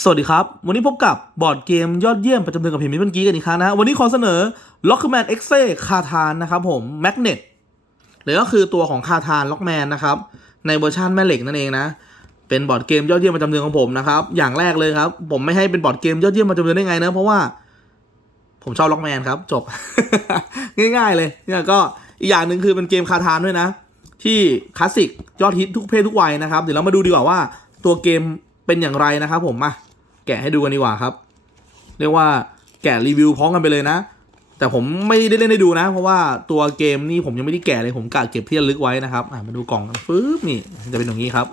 สวัสดีครับ วันนี้พบกับบอร์ดเกมยอดเยี่ยมประจำเดือนกับเพจมิเมื่อกี้กันอีกครั้งนะฮะวันนี้ขอเสนอ Lockman X คาทานนะครับผม Magnet หรือก็คือตัวของคาทาน Lockman นะครับ ในเวอร์ชันแม่เหล็กนั่นเองนะ เป็นบอร์ดเกมยอดเยี่ยมประจำเดือนของผมนะครับ อย่างแรกเลยครับ ผมไม่ให้เป็นบอร์ดเกมยอดเยี่ยมประจำเดือนได้ไงนะเพราะว่า ผมชอบ Lockman ครับจบ ง่าย ๆ เลยเนี่ยก็อีกอย่างหนึ่งคือเป็นเกมคาทานด้วยนะ ที่คลาสสิกยอดฮิตทุกเพศทุกวัยนะครับเดี๋ยวเรามาดูดีกว่าว่าตัวเกม เป็นอย่างไรนะครับผมมาแกะให้ดูกันดีกว่าครับ เรียกว่าแกะรีวิวพร้อมกันไปเลยนะ แต่ผมไม่ได้เล่นให้ดูนะ เพราะว่าตัวเกมนี่ผมยังไม่ได้แกะเลยผมกะเก็บที่ระลึกไว้นะครับอ่ามาดูกล่องกันปึ๊บนี่จะเป็นอย่างนี้ครับ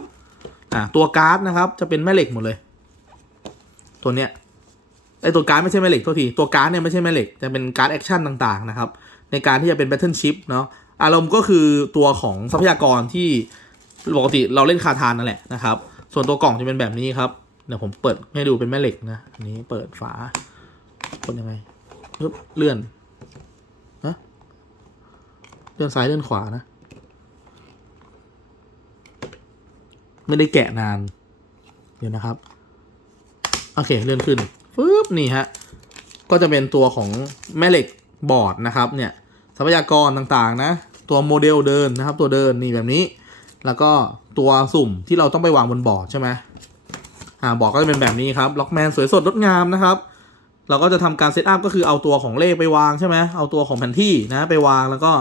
อ่าตัวการ์ดนะครับ จะเป็นแม่เหล็กหมดเลย ตัวเนี้ยไอตัวการ์ดไม่ใช่แม่เหล็กโทษทีตัวการ์ดเนี่ยไม่ใช่แม่เหล็กจะเป็นการ์ดแอคชั่นต่างๆนะครับในการที่จะเป็นแบทเทิลชิพเนาะอารมณ์ก็คือตัวของทรัพยากรที่ปกติเราเล่นคาทานนั่นแหละนะครับ ส่วนตัวกล่องจะเป็นแบบนี้ครับเดี๋ยวผมเปิดให้ดูเป็นแม่เหล็กนะนี้เปิดฝากดยังไงปึ๊บเลื่อนนะเลื่อนซ้ายเลื่อนขวานะไม่ได้แกะนาน เดี๋ยวนะครับ โอเคเลื่อนขึ้นปึ๊บนี่ฮะก็จะเป็นตัวของแม่เหล็กบอร์ดนะครับเนี่ยทรัพยากรต่างๆนะ ตัวโมเดลเดินนะครับ ตัวเดินนี่แบบนี้ แล้วก็ ตัวสุ่มที่เราต้องไปวางบนบอร์ดใช่ไหมอ่าบอร์ดก็จะเป็นแบบนี้ครับล็อกแมนสวยสดงดงามนะครับ เราก็จะทำการเซตอัพก็คือเอาตัวของเลขไปวางใช่ไหมเอาตัวของแผนที่นะไปวางแล้วก็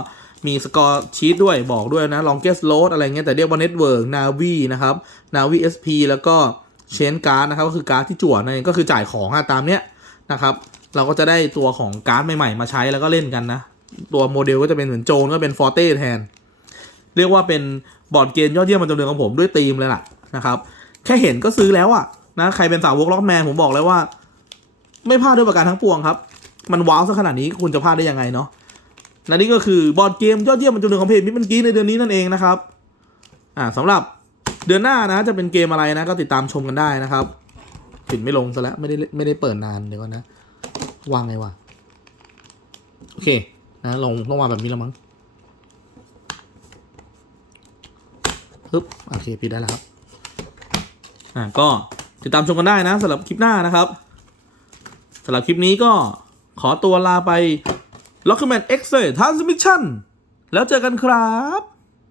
มีสกอร์ชีตด้วยบอกด้วยนะ longest load อะไรเงี้ยแต่เรียกว่า network navi นะครับ navi sp แล้วก็ chain card นะครับก็คือการ์ดที่จั่วนั่นเองก็คือจ่ายของตามเนี้ยนะครับ เราก็จะได้ตัวของการ์ดใหม่ๆมาใช้แล้วก็เล่นกันนะ ตัวโมเดลก็จะเป็นเหมือนโจนก็เป็นฟอร์เต้แทน เรียกว่าเป็นบอร์ดเกมยอดเยี่ยมประจำเดือนของผมด้วยธีมเลยล่ะนะครับ แค่เห็นก็ซื้อแล้วอะนะใครเป็นสาวกล็อกแมนผมบอกเลยว่า ไม่พลาดด้วยประการทั้งปวงครับ มันว้าวซะขนาดนี้คุณจะพลาดได้ยังไงเนาะและนี่ก็คือบอร์ดเกมยอดเยี่ยมประจำเดือนของเพจมิตรเมื่อกี้ในเดือนนี้นั่นเองนะครับอ่าสำหรับเดือนหน้านะจะเป็นเกมอะไรนะก็ติดตามชมกันได้นะครับปิดไม่ลงซะแล้วไม่ได้ไม่ได้เปิดนานเดี๋ยวก่อนนะวางไงวะโอเคนะลงต้องวางแบบนี้แล้วมั้ง ปึ๊บโอเคปิดได้แล้วครับ อ่าก็ติดตามชมกันได้นะสำหรับคลิปหน้านะครับสำหรับคลิปนี้ก็ขอตัวลาไป Lockman X Transmission แล้วเจอกันครับ